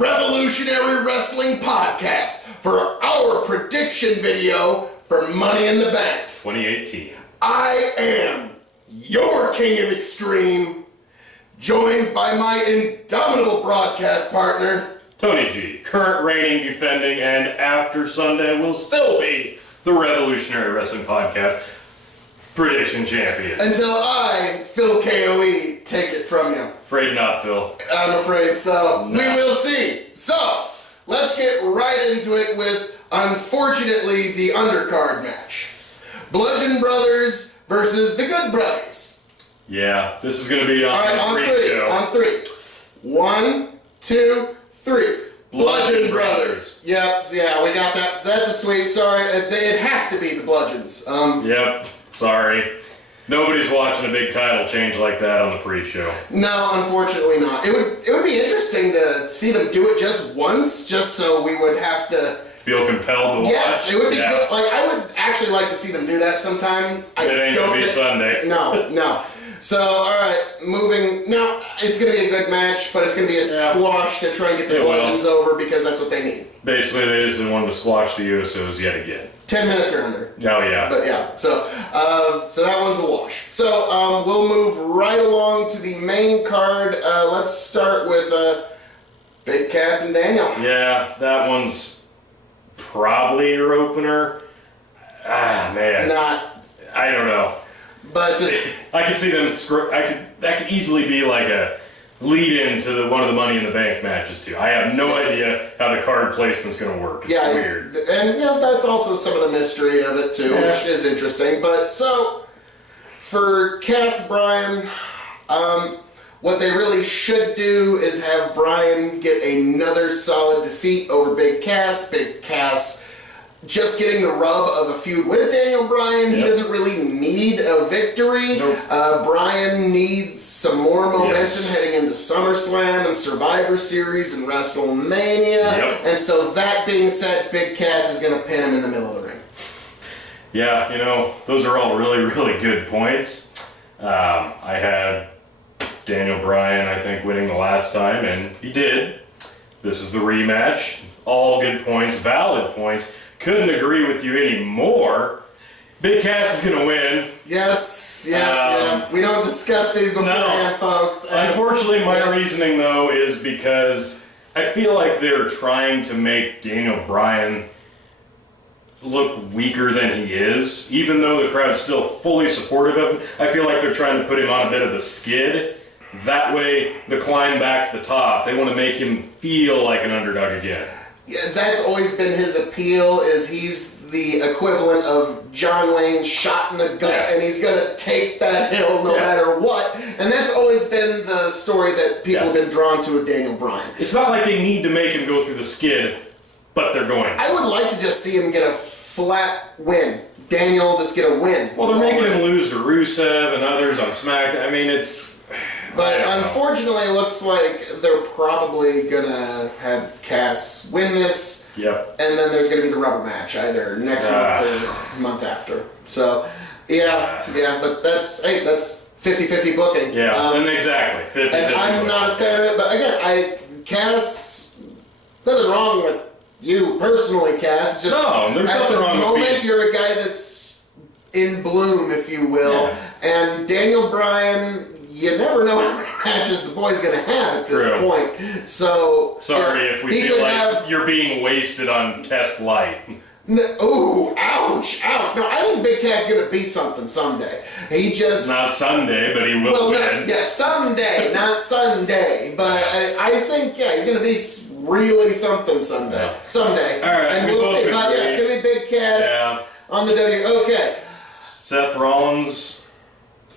Revolutionary Wrestling Podcast for our prediction video for Money in the Bank 2018. I am your King of Extreme, joined by my indomitable broadcast partner, Tony G, current reigning, defending, and after Sunday will still be the Revolutionary Wrestling Podcast prediction champion. until I, Phil KOE, take it from you. Afraid not, Phil. I'm afraid so. No. We will see. So, let's get right into it with, unfortunately, the undercard match. Bludgeon Brothers versus the Good Brothers. Yeah, this is going to be on Alright, the pre-show. on three. 1, 2, 3. Bludgeon Brothers. Yep, yeah, we got that. That's a sweet, sorry. It has to be the Bludgeons. Yep, sorry. Nobody's watching a big title change like that on the pre-show. No, unfortunately not. It would be interesting to see them do it just once, just so we would have to Feel compelled to watch? Yes, it would be good. Like, I would actually like to see them do that sometime. It ain't gonna be Sunday. No. So, alright, moving. No, it's going to be a good match, but it's going to be a squash to try and get the Bludgeons over because that's what they need. Basically, they just wanted to squash the Usos yet again. 10 minutes or under. Oh, yeah. But yeah, so that one's a wash. So we'll move right along to the main card. Let's start with Big Cass and Daniel. Yeah, that one's probably your opener. Ah, man. Not. I don't know. But it's just. I could see them. That could easily be like a lead-in to one of the Money in the Bank matches too. I have no idea how the card placement's going to work. It's weird. And that's also some of the mystery of it too, which is interesting. But so for Cass Bryan, what they really should do is have Bryan get another solid defeat over Big Cass. Big Cass just getting the rub of a feud with Daniel Bryan. He doesn't really need a victory. Nope. Bryan needs some more momentum heading into SummerSlam and Survivor Series and WrestleMania. Yep. And so that being said, Big Cass is going to pin him in the middle of the ring. Yeah, those are all really, really good points. I had Daniel Bryan, I think, winning the last time, and he did. This is the rematch. All good points, valid points. Couldn't agree with you anymore. Big Cass is going to win. Yes, yeah. We don't discuss these beforehand, folks. Unfortunately, my reasoning, though, is because I feel like they're trying to make Daniel Bryan look weaker than he is. Even though the crowd's still fully supportive of him, I feel like they're trying to put him on a bit of a skid. That way, the climb back to the top, they want to make him feel like an underdog again. Yeah, that's always been his appeal, is he's the equivalent of John Wayne shot in the gut, and he's going to take that hill no matter what. And that's always been the story that people have been drawn to with Daniel Bryan. It's not like they need to make him go through the skid, but they're going. I would like to just see him get a flat win. Daniel just get a win. Well, they're making him lose to Rusev and others on Smackdown. I mean, it's... But unfortunately, it looks like they're probably going to have Cass win this. Yep. And then there's going to be the rubber match either next month or the month after. So, but that's 50-50 booking. Yeah, and exactly. 50-50 and I'm not a fan of it, but again, Cass, nothing wrong with you personally, Cass. It's just no, there's nothing wrong with at the moment, you're a guy that's in bloom, if you will. Yeah. And Daniel Bryan, you never know how many matches the boy's going to have at this point. So sorry if we feel like you're being wasted on Test Light. Ooh, ouch. No, I think Big Cass is going to be something someday. He just... Not Sunday, but he will win. Someday, not Sunday. But I think, he's going to be really something someday. Someday. All right, and we'll see. But it's going to be Big Cass on the W. Okay. Seth Rollins,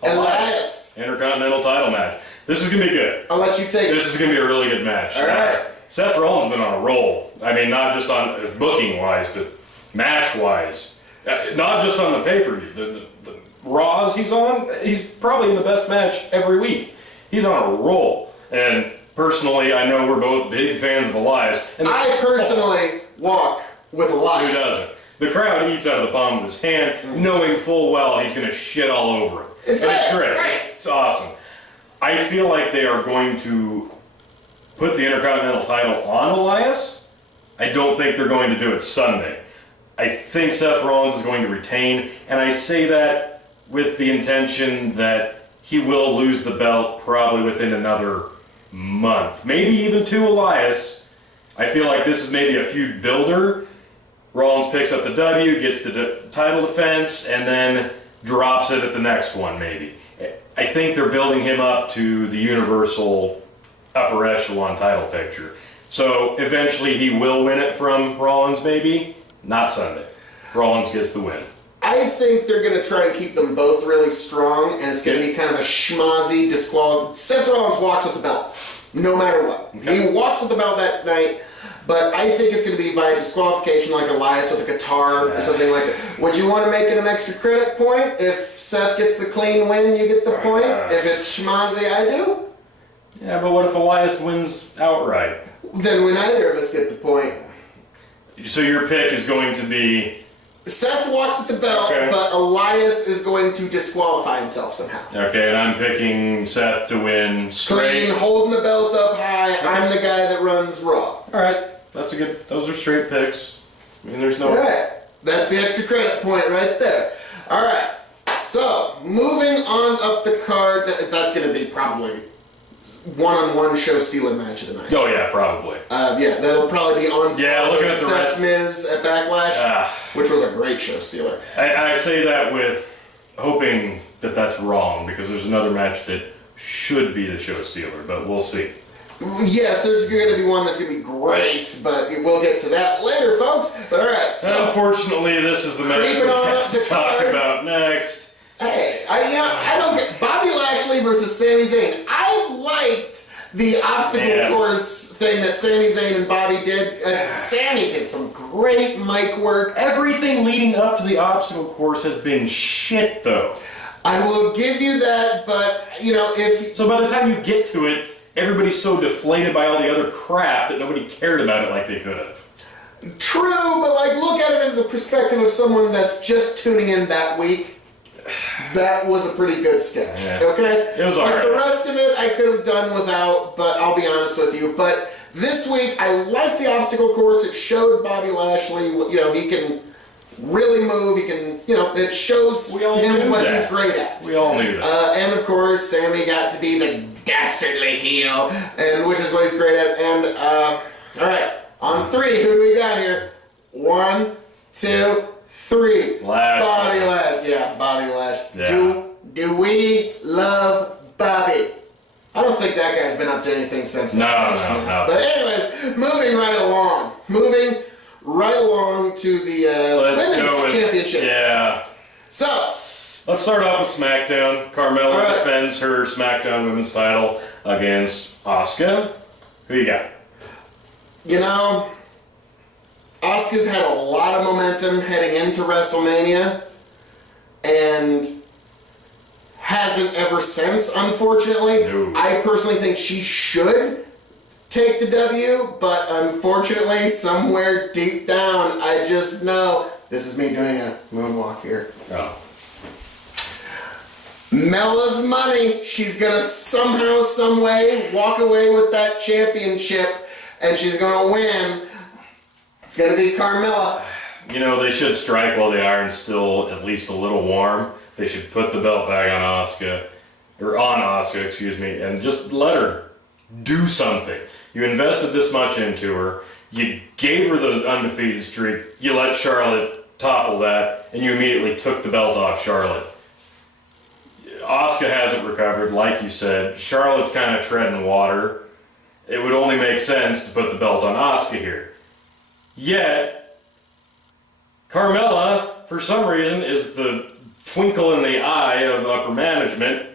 Elias. Intercontinental title match. This is going to be good. I'll let you take it. This is going to be a really good match. All right. Seth Rollins has been on a roll. I mean, not just on booking-wise, but match-wise. Not just on the pay-per-view. The Raws he's on, he's probably in the best match every week. He's on a roll. And personally, I know we're both big fans of Elias. And I personally walk with Elias. Who doesn't? The crowd eats out of the palm of his hand, knowing full well he's going to shit all over it. It's great. It's awesome. I feel like they are going to put the Intercontinental title on Elias. I don't think they're going to do it Sunday. I think Seth Rollins is going to retain, and I say that with the intention that he will lose the belt probably within another month, maybe even to Elias. I feel like this is maybe a feud builder. Rollins picks up the W, gets the title defense, and then drops it at the next one, maybe. I think they're building him up to the Universal upper echelon title picture. So eventually he will win it from Rollins, maybe. Not Sunday. Rollins gets the win. I think they're going to try and keep them both really strong, and it's going to be kind of a schmozzy disqualification. Seth Rollins walks with the belt, no matter what. Okay. He walks with the belt that night. But I think it's going to be by disqualification, like Elias with a guitar or something like that. Would you want to make it an extra credit point? If Seth gets the clean win, you get the point. If it's schmozzy, I do. Yeah, but what if Elias wins outright? Then we neither of us get the point. So your pick is going to be... Seth walks with the belt, but Elias is going to disqualify himself somehow. Okay, and I'm picking Seth to win straight. Clean, holding the belt up high. Okay. I'm the guy that runs Raw. All right. That's a good... Those are straight picks. I mean, there's no... All right. That's the extra credit point right there. All right. So, moving on up the card. That's going to be probably one-on-one show-stealer match of the night. Oh, yeah, probably. Yeah, that'll probably be on looking at the Seth Miz at Backlash, which was a great show-stealer. I say that with hoping that that's wrong, because there's another match that should be the show-stealer, but we'll see. Yes, there's going to be one that's going to be great, but we'll get to that later, folks. But all right, so unfortunately, this is the match we have to talk about next. Hey, I don't get Bobby Lashley versus Sami Zayn. I've liked the obstacle course thing that Sami Zayn and Bobby did. Sami did some great mic work. Everything leading up to the obstacle course has been shit, though. I will give you that, but if so, by the time you get to it, everybody's so deflated by all the other crap that nobody cared about it like they could have. True, but look at it as a perspective of someone that's just tuning in that week. That was a pretty good sketch, okay? It was alright. The rest of it I could have done without, but I'll be honest with you. But this week, I like the obstacle course. It showed Bobby Lashley, he can really move. He can, it shows him what he's great at. We all knew that. And of course, Sami got to be the dastardly heel, and which is what he's great at. And all right, on three, who do we got here? 1, 2, 3. Lashley. Bobby Lashley. Yeah, Bobby Lashley. Yeah. Do we love Bobby? I don't think that guy's been up to anything since. No. But anyways, moving right along to the women's championship. Yeah. So. Let's start off with Smackdown. Carmella defends her Smackdown women's title against Asuka. Who you got? Asuka's had a lot of momentum heading into WrestleMania, and hasn't ever since, unfortunately. No. I personally think she should take the W, but unfortunately, somewhere deep down, I just know, this is me doing a moonwalk here. Oh. Mella's money. She's going to somehow, some way, walk away with that championship, and she's going to win. It's going to be Carmella. They should strike while the iron's still at least a little warm. They should put the belt back on Asuka, and just let her do something. You invested this much into her. You gave her the undefeated streak. You let Charlotte topple that, and you immediately took the belt off Charlotte. Asuka hasn't recovered, like you said. Charlotte's kind of treading water. It would only make sense to put the belt on Asuka here. Yet, Carmella, for some reason, is the twinkle in the eye of upper management.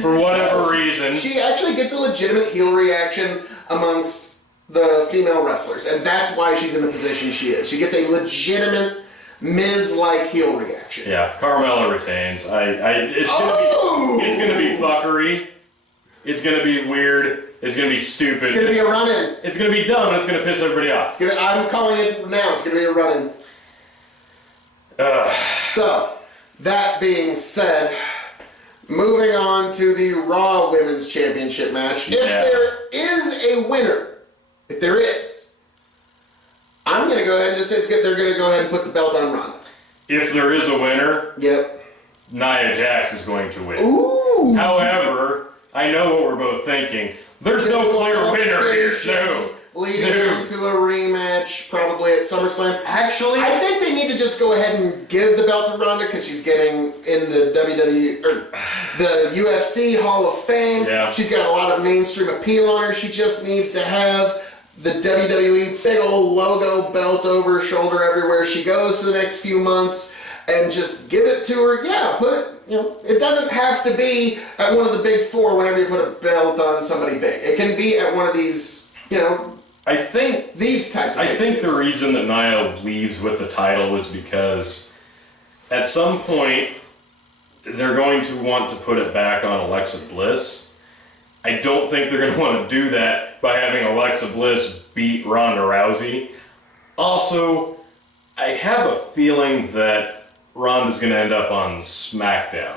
For whatever reason. She actually gets a legitimate heel reaction amongst the female wrestlers, and that's why she's in the position she is. She gets a legitimate Miz-like heel reaction. Yeah, Carmella retains. It's gonna be fuckery. It's gonna be weird. It's gonna be stupid. It's gonna be a run-in. It's gonna be dumb, and it's gonna piss everybody off. I'm calling it now. It's gonna be a run-in. So, that being said, Moving on to the Raw Women's Championship match. Yeah. If there is a winner, if there is, I'm going to go ahead and just say they're going to go ahead and put the belt on Ronda. If there is a winner, Yep. Nia Jax is going to win. Ooh. However, I know what we're both thinking. There's no clear winner here. No. Leading into a rematch, probably at SummerSlam. Actually, I think they need to just go ahead and give the belt to Ronda because she's getting in the WWE or the UFC Hall of Fame. Yeah. She's got a lot of mainstream appeal on her. She just needs to have the WWE big old logo belt over her shoulder everywhere she goes for the next few months, and just give it to her. Yeah, put it. It doesn't have to be at one of the big four whenever you put a belt on somebody big. It can be at one of these. I think these types of I think the reason that Nia leaves with the title was because at some point they're going to want to put it back on Alexa Bliss. I don't think they're going to want to do that by having Alexa Bliss beat Ronda Rousey. Also, I have a feeling that Ronda's going to end up on Smackdown.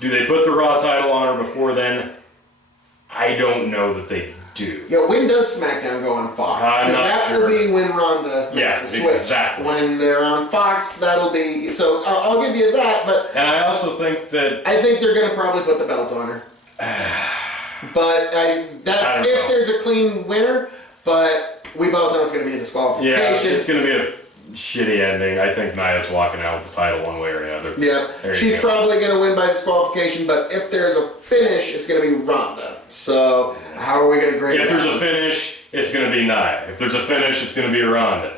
Do they put the Raw title on her before then? I don't know that they do. Yeah, when does SmackDown go on Fox? Because that will be when Ronda makes the switch. Exactly. When they're on Fox, that'll be... So, I'll give you that, but... And I also think that... I think they're going to probably put the belt on her. But that's if there's a clean winner, but we both know it's going to be a disqualification. Yeah, it's going to be a shitty ending. I think Nia's walking out with the title one way or the other. Yeah, she's probably going to win by disqualification, but if there's a finish, it's going to be Ronda. So, how are we going to grade that? If there's a finish, it's going to be Nia. If there's a finish, it's going to be Ronda.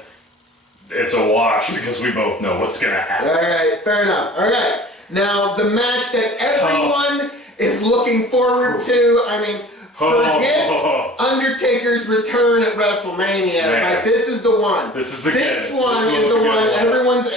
It's a wash because we both know what's going to happen. Alright, fair enough. Alright, now the match that everyone is looking forward to, I mean, forget Undertaker's return at WrestleMania. Man. Like, this is the one. This one is the one. Everyone's,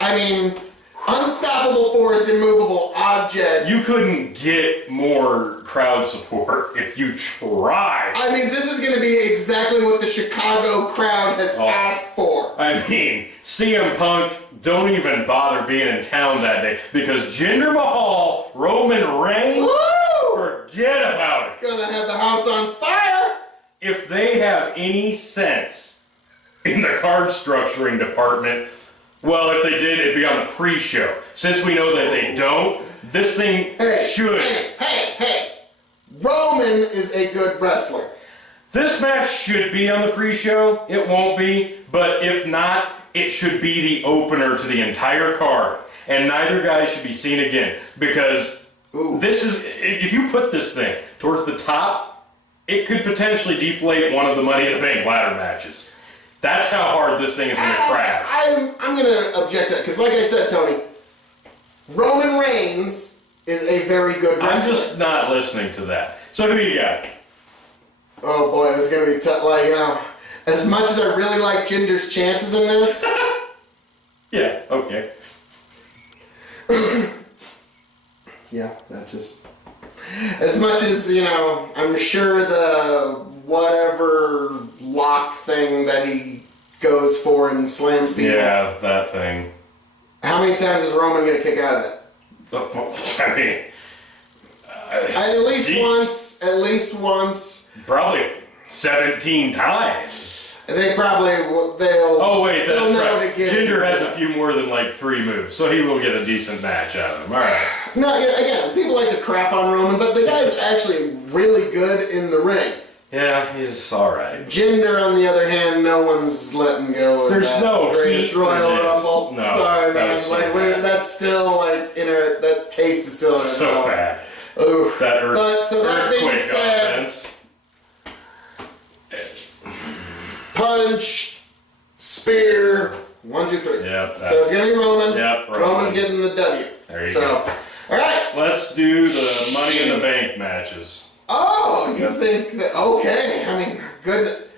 I mean, unstoppable force, immovable object. You couldn't get more crowd support if you tried. I mean, this is going to be exactly what the Chicago crowd has asked for. I mean, CM Punk, don't even bother being in town that day because Jinder Mahal, Roman Reigns, forget about it. Gonna have the house on fire. If they have any sense in the card structuring department, well, if they did, it'd be on the pre-show. Since we know that they don't, this thing should. Hey. Roman is a good wrestler. This match should be on the pre-show. It won't be, but if not, it should be the opener to the entire card. And neither guy should be seen again. Because this is, if you put this thing towards the top, it could potentially deflate one of the Money in the Bank ladder matches. That's how hard this thing is going to crash. I'm going to object to that, because like I said, Tony, Roman Reigns is a very good wrestler. I'm just not listening to that. So who do you got? Oh boy, this is going to be tough. Like, as much as I really like Jinder's chances in this. Yeah, okay. Yeah, that's just... As much as, I'm sure the whatever lock thing that he goes for and slams people. Yeah, that thing. How many times is Roman going to kick out of it? I mean... At least once. Probably 17 times. They probably they'll. Oh wait, that's know right. to get Jinder has a few more than like 3 moves, so he will get a decent match out of him. All right. No, again, people like to crap on Roman, but the guy's actually really good in the ring. Yeah, he's all right. Jinder, on the other hand, no one's letting go of that greatest Royal Rumble. No, sorry, man. So that's still like that taste is still in our so mouths. bad. Oof. That being said, offense. Punch, spear, 1, 2, 3. Yep. So it's gonna be Roman. Yep. Roman's getting the W. There you go. All right. Let's do the Money in the Bank matches. Oh, you think that? Okay. I mean, good.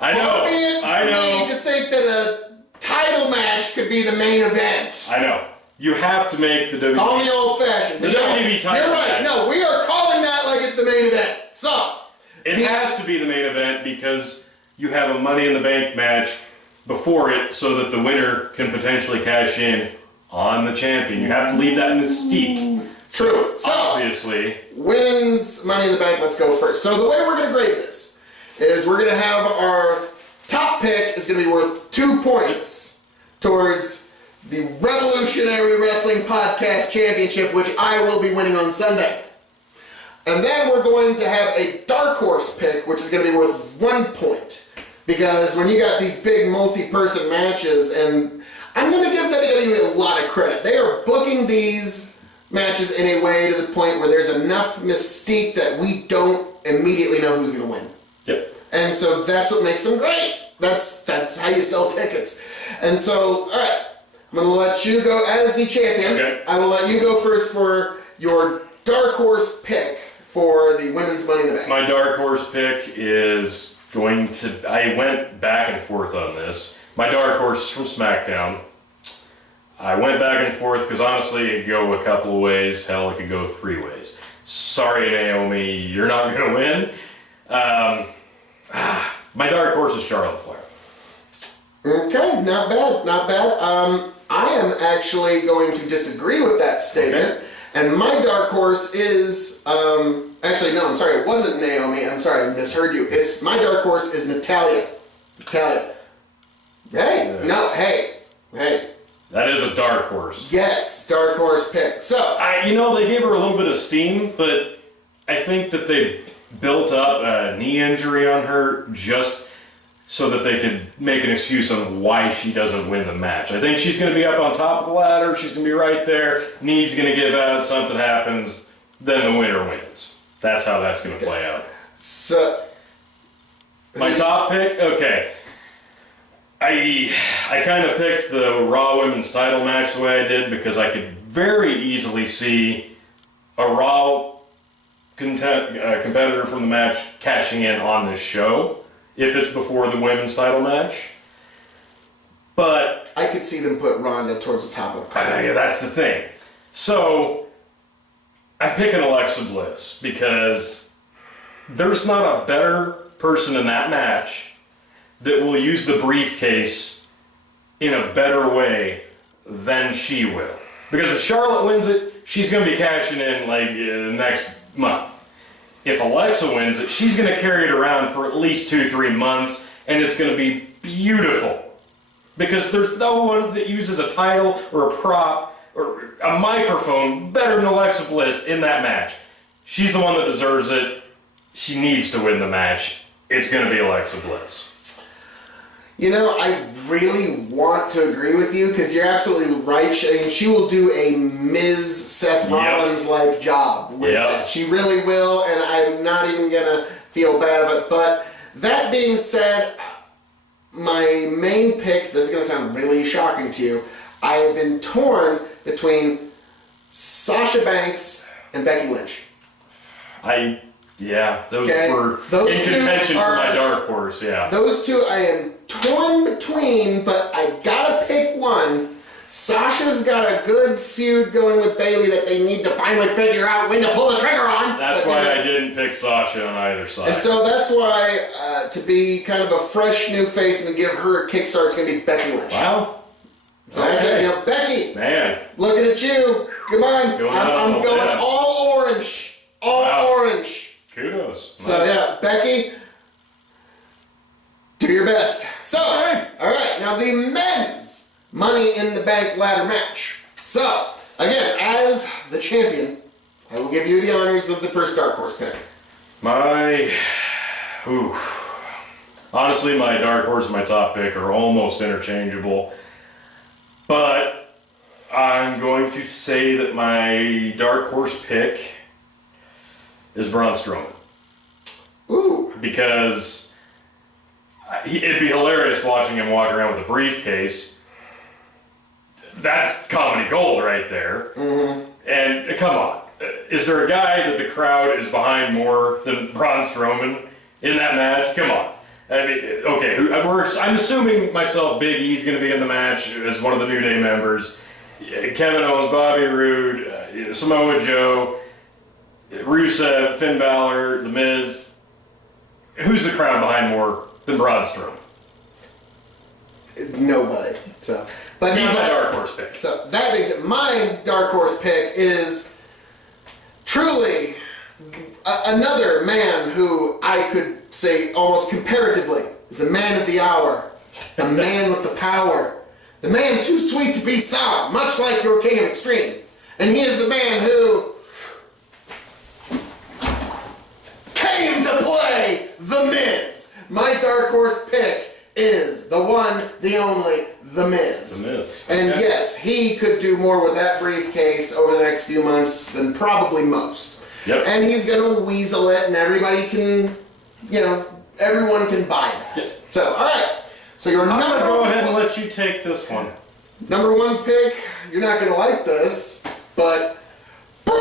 I know. I know. To think that a title match could be the main event. I know. You have to make the WWE. Call me old-fashioned. The WWE title. You're right. Match. No, we are calling that like it's the main event. So. It has to be the main event because you have a Money in the Bank match before it so that the winner can potentially cash in on the champion. You have to leave that mystique. True. So, obviously, women's Money in the Bank, let's go first. So the way we're going to grade this is we're going to have our top pick is going to be worth 2 points towards the Revolutionary Wrestling Podcast Championship, which I will be winning on Sunday. And then we're going to have a dark horse pick, which is going to be worth 1 point. Because when you got these big multi-person matches, and I'm going to give WWE a lot of credit. They are booking these matches in a way to the point where there's enough mystique that we don't immediately know who's going to win. Yep. And so that's what makes them great. That's how you sell tickets. And so, all right, I'm going to let you go as the champion. Okay. I will let you go first for your dark horse pick for the women's Money in the Bank. My dark horse pick is going to... I went back and forth on this. My dark horse is from Smackdown. I went back and forth because honestly it could go a couple of ways. Hell, it could go 3 ways. Sorry, Naomi, you're not going to win. My dark horse is Charlotte Flair. Okay, not bad, not bad. I am actually going to disagree with that statement. Okay. And my dark horse is, actually no, I'm sorry, it wasn't Naomi. I'm sorry, I misheard you. My dark horse is Natalya. Natalya. Hey, no, hey. That is a dark horse. Yes, dark horse pick. So, they gave her a little bit of steam, but I think that they built up a knee injury on her just so that they could make an excuse on why she doesn't win the match. I think she's going to be up on top of the ladder. She's going to be right there. Knee's going to give out. Something happens. Then the winner wins. That's how that's going to play out. So, my top pick? Okay. I kind of picked the Raw Women's title match the way I did because I could very easily see a Raw competitor from the match cashing in on this show if it's before the women's title match. But I could see them put Ronda towards the top of the card. That's the thing. So I'm picking Alexa Bliss because there's not a better person in that match that will use the briefcase in a better way than she will. Because if Charlotte wins it, she's going to be cashing in next month. If Alexa wins it, she's going to carry it around for at least 2-3 months, and it's going to be beautiful. Because there's no one that uses a title or a prop or a microphone better than Alexa Bliss in that match. She's the one that deserves it. She needs to win the match. It's going to be Alexa Bliss. I really want to agree with you because you're absolutely right. She will do a Ms. Seth Rollins-like job with that. She really will, and I'm not even going to feel bad about it. But that being said, my main pick, this is going to sound really shocking to you, I have been torn between Sasha Banks and Becky Lynch. Those were in contention for my dark horse, Those two I am torn between, but I gotta pick one. Sasha's got a good feud going with Bayley that they need to finally figure out when to pull the trigger on. That's why I didn't pick Sasha on either side. And so that's why, to be kind of a fresh new face and to give her a kickstart, it's gonna be Becky Lynch. Wow. So that's it, Becky. Man. Looking at you. Come on. I'm going all orange. Orange. Kudos. So nice. Becky, do your best. So, all right, now the men's Money in the Bank ladder match. So, again, as the champion, I will give you the honors of the first dark horse pick. Honestly, my dark horse and my top pick are almost interchangeable. But I'm going to say that my dark horse pick is Braun Strowman. Ooh. Because it'd be hilarious watching him walk around with a briefcase. That's comedy gold right there. Mm-hmm. And come on. Is there a guy that the crowd is behind more than Braun Strowman in that match? Come on. I mean, okay, I'm assuming myself, Big E's going to be in the match as one of the New Day members. Kevin Owens, Bobby Roode, Samoa Joe, Rusev, Finn Bálor, The Miz. Who's the crowd behind more than Braun Strowman? Nobody. So, but he's my dark horse pick. So that being said, my dark horse pick is truly another man who I could say almost comparatively is a man of the hour, a man with the power, the man too sweet to be sour, much like your King of Extreme. And he is the man who came to play The Miz. My dark horse pick is the one, the only, The Miz. The Miz. And okay. yes, he could do more with that briefcase over the next few months than probably most. Yep. And he's going to weasel it, and everybody can, everyone can buy that. Yep. So, all right. So your I'm number going to go ahead and let you take this one. Number one pick, you're not going to like this, but Braun!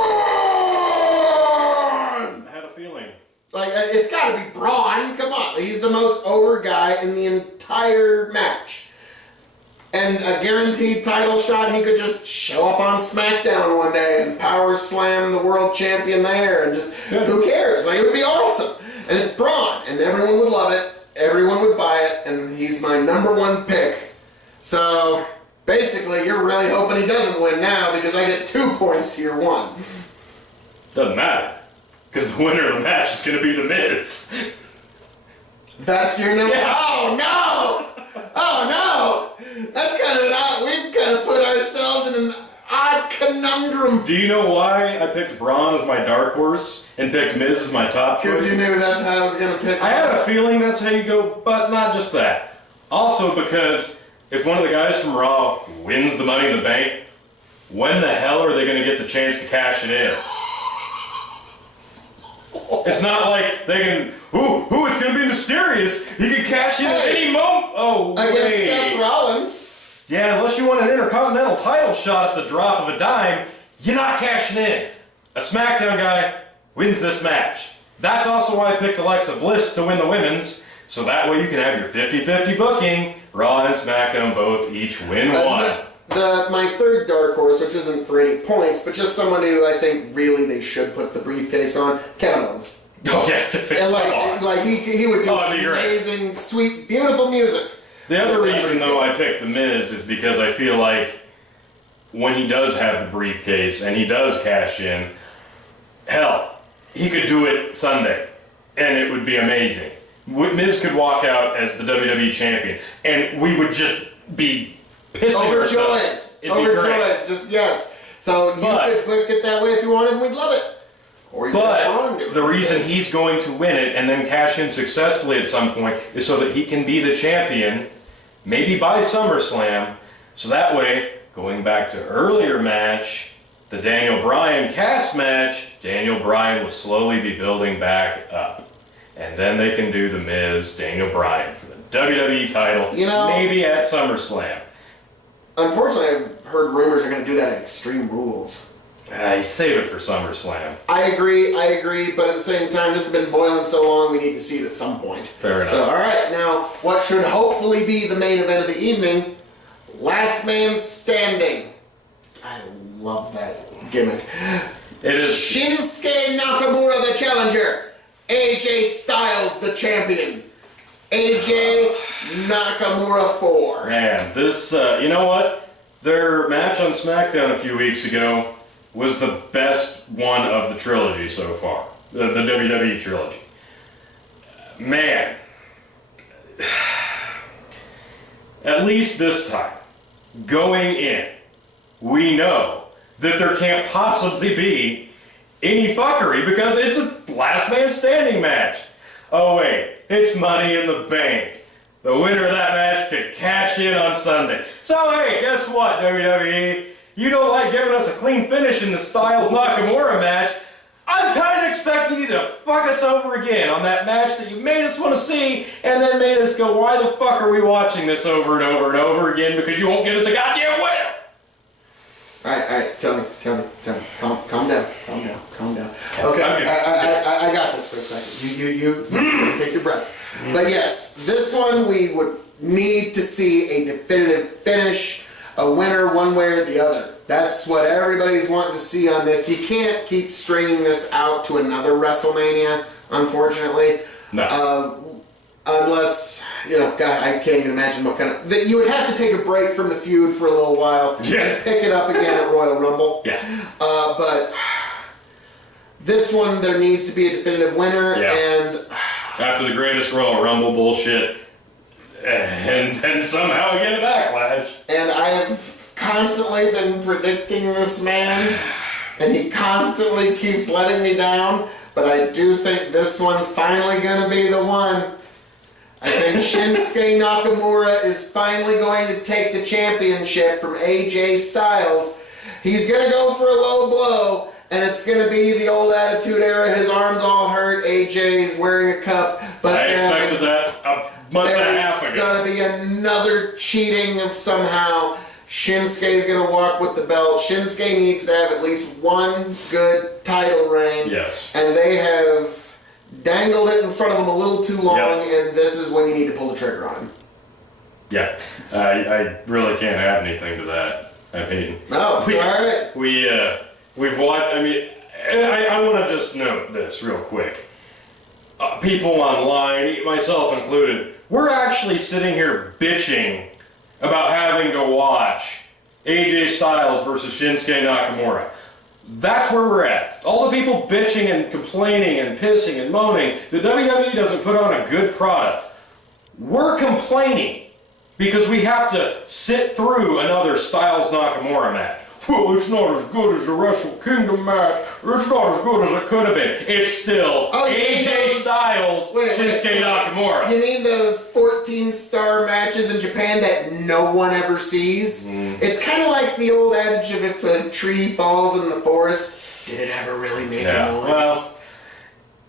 I had a feeling. Like, it's got to be Braun. Come on. He's the most over guy in the entire match. And a guaranteed title shot, he could just show up on Smackdown one day and power slam the world champion there and just, who cares? Like, it would be awesome. And it's Braun, and everyone would love it. Everyone would buy it, and he's my number one pick. So, basically, you're really hoping he doesn't win now because I get 2 points to your 1. Doesn't matter. Because the winner of the match is going to be The Miz. That's your number? Yeah. Oh, no! Oh, no! That's kind of not... We've kind of put ourselves in an odd conundrum. Do you know why I picked Braun as my dark horse and picked Miz as my top choice? Because you knew that's how I was going to pick. I had a feeling that's how you go, but not just that. Also because if one of the guys from Raw wins the Money in the Bank, when the hell are they going to get the chance to cash it in? It's not like they can, it's going to be mysterious. He can cash in at any moment. Oh, wait. Against Seth Rollins. Yeah, unless you want an Intercontinental title shot at the drop of a dime, you're not cashing in. A SmackDown guy wins this match. That's also why I picked Alexa Bliss to win the women's, so that way you can have your 50-50 booking. Raw and SmackDown both each win one. My third dark horse, which isn't for any points, but just someone who I think really they should put the briefcase on, Kevin Owens. Oh yeah, and he would do amazing, sweet, beautiful music. The other reason though I picked The Miz is because I feel like when he does have the briefcase and he does cash in, hell, he could do it Sunday and it would be amazing. Miz could walk out as the WWE champion and we would just be pissing ourselves. Overjoyed. Just, yes. So you could book it that way if you wanted and we'd love it. But the reason he's going to win it and then cash in successfully at some point is so that he can be the champion, maybe by SummerSlam. So that way, going back to earlier match, the Daniel Bryan cast match, Daniel Bryan will slowly be building back up. And then they can do The Miz, Daniel Bryan for the WWE title, maybe at SummerSlam. Unfortunately, I've heard rumors are going to do that at Extreme Rules. Save it for SummerSlam. I agree, but at the same time, this has been boiling so long, we need to see it at some point. Fair enough. So, alright, now, what should hopefully be the main event of the evening, Last Man Standing. I love that gimmick. It is Shinsuke Nakamura, the challenger. AJ Styles, the champion. AJ Nakamura 4. Man, this, you know what? Their match on SmackDown a few weeks ago was the best one of the trilogy so far. The WWE trilogy. Man. At least this time, going in, we know that there can't possibly be any fuckery because it's a last man standing match. Oh wait, it's Money in the Bank. The winner of that match could cash in on Sunday. So hey, guess what, WWE? You don't like giving us a clean finish in the Styles Nakamura match. I'm kind of expecting you to fuck us over again on that match that you made us want to see and then made us go, why the fuck are we watching this over and over and over again because you won't give us a goddamn winner? Alright, Tony, calm down. Okay, I got this for a second. You take your breaths. But yes, this one we would need to see a definitive finish, a winner one way or the other. That's what everybody's wanting to see on this. You can't keep stringing this out to another WrestleMania, unfortunately. No. Unless, God, I can't even imagine what kind of... That you would have to take a break from the feud for a little while and pick it up again at Royal Rumble. Yeah. But this one, there needs to be a definitive winner, and... After the greatest Royal Rumble bullshit, and then somehow we get a backlash. And I have constantly been predicting this man, and he constantly keeps letting me down, but I do think this one's finally going to be the one. I think Shinsuke Nakamura is finally going to take the championship from AJ Styles. He's going to go for a low blow, and it's going to be the old Attitude Era. His arm's all hurt. AJ's wearing a cup. But I expected that a month and a half ago. There's going to be another cheating of somehow. Shinsuke's going to walk with the belt. Shinsuke needs to have at least one good title reign. Yes. And they have dangled it in front of him a little too long, and this is when you need to pull the trigger on him. Yeah. I really can't add anything to that. I mean... No, it's alright. We've watched... I mean, I want to just note this real quick. People online, myself included, we're actually sitting here bitching about having to watch AJ Styles versus Shinsuke Nakamura. That's where we're at. All the people bitching and complaining and pissing and moaning that WWE doesn't put on a good product. We're complaining because we have to sit through another Styles Nakamura match. Well, it's not as good as the Wrestle Kingdom match. It's not as good as it could have been. It's still AJ Styles, Shinsuke Nakamura. You mean those 14-star matches in Japan that no one ever sees? It's kind of like the old adage of if a tree falls in the forest, did it ever really make a noise? Well,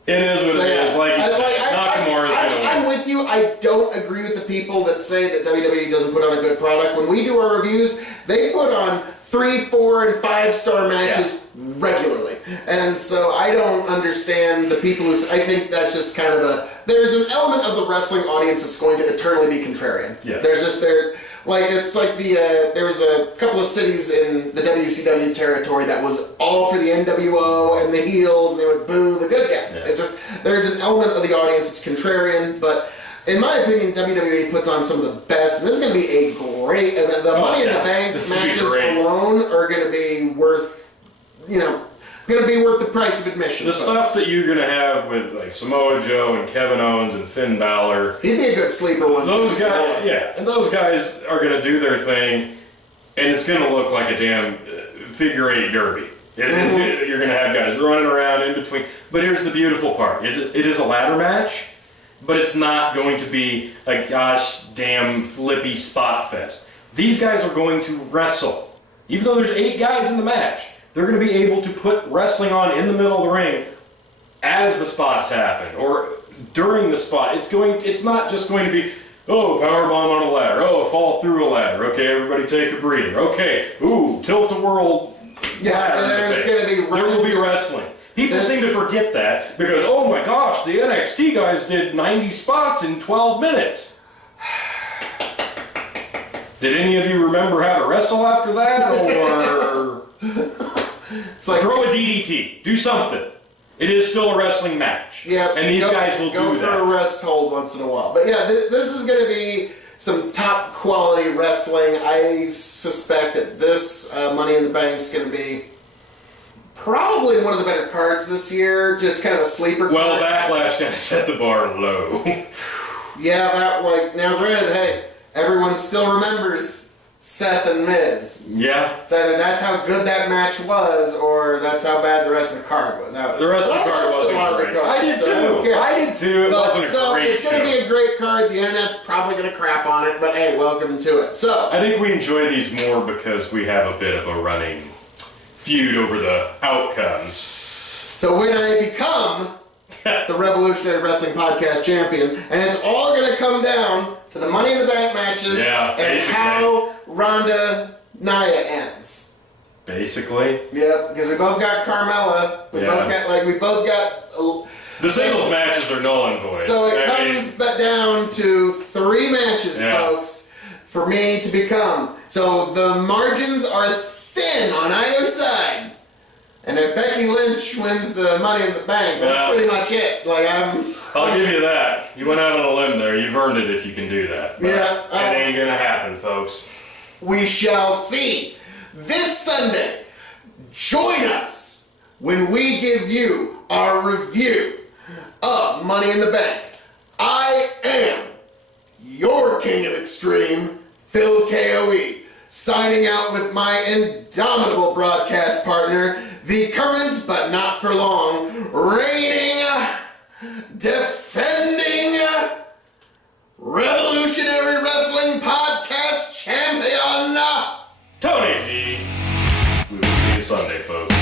it is what it is. Like you said, Nakamura's going to win. I'm with you. I don't agree with the people that say that WWE doesn't put on a good product. When we do our reviews, they put on 3, 4, and 5-star matches regularly. And so I don't understand the people who... I think that's just kind of there's an element of the wrestling audience that's going to eternally be contrarian. Yes. There's just... it's like there was a couple of cities in the WCW territory that was all for the NWO and the heels, and they would boo the good guys. Yeah. It's just... There's an element of the audience that's contrarian, but... In my opinion, WWE puts on some of the best, and this is going to be a great... The Money in the Bank matches alone are going to be worth, going to be worth the price of admission. The stuff that you're going to have with like Samoa Joe and Kevin Owens and Finn Bálor. He'd be a good sleeper one. Those guys, and those guys are going to do their thing, and it's going to look like a damn figure 8 derby. You're going to have guys running around in between. But here's the beautiful part. It is a ladder match. But it's not going to be a gosh damn flippy spot fest. These guys are going to wrestle. Even though there's 8 guys in the match, they're going to be able to put wrestling on in the middle of the ring as the spots happen or during the spot. It's not just going to be, powerbomb on a ladder. Fall through a ladder. Okay, everybody take a breather. Okay, tilt the world. Yeah, there's going to be there will be wrestling. People seem to forget that because, oh my gosh, the NXT guys did 90 spots in 12 minutes. Did any of you remember how to wrestle after that? Or it's like, throw a DDT. Do something. It is still a wrestling match. Yeah, and these guys will do that. Go for a rest hold once in a while. But yeah, this is going to be some top quality wrestling. I suspect that this Money in the Bank is going to be probably one of the better cards this year, just kind of a sleeper card. Well, Backlash kind of set the bar low. Yeah, now granted, hey, everyone still remembers Seth and Miz. Yeah. So either that's how good that match was, or that's how bad the rest of the card was. The rest of the card wasn't great. I did too. It wasn't a great it's going to be a great card. The internet's probably going to crap on it, but hey, welcome to it. So I think we enjoy these more because we have a bit of a running feud over the outcomes. So when I become the Revolutionary Wrestling Podcast champion, and it's all going to come down to the Money in the Bank matches and how Ronda Nia ends. Basically. Yep, because we both got Carmella. We both got. The singles matches are null and void. So it comes down to 3 matches, folks, for me to become. So the margins are thin on either side. And if Becky Lynch wins the Money in the Bank, that's pretty much it. I'll give you that. You went out on a limb there. You've earned it if you can do that. But it ain't gonna happen, folks. We shall see. This Sunday, join us when we give you our review of Money in the Bank. I am your King of Extreme, Phil KOE, signing out with my indomitable broadcast partner, the current but not for long, reigning, defending, Revolutionary Wrestling Podcast Champion, Tony G. We will see you Sunday, folks.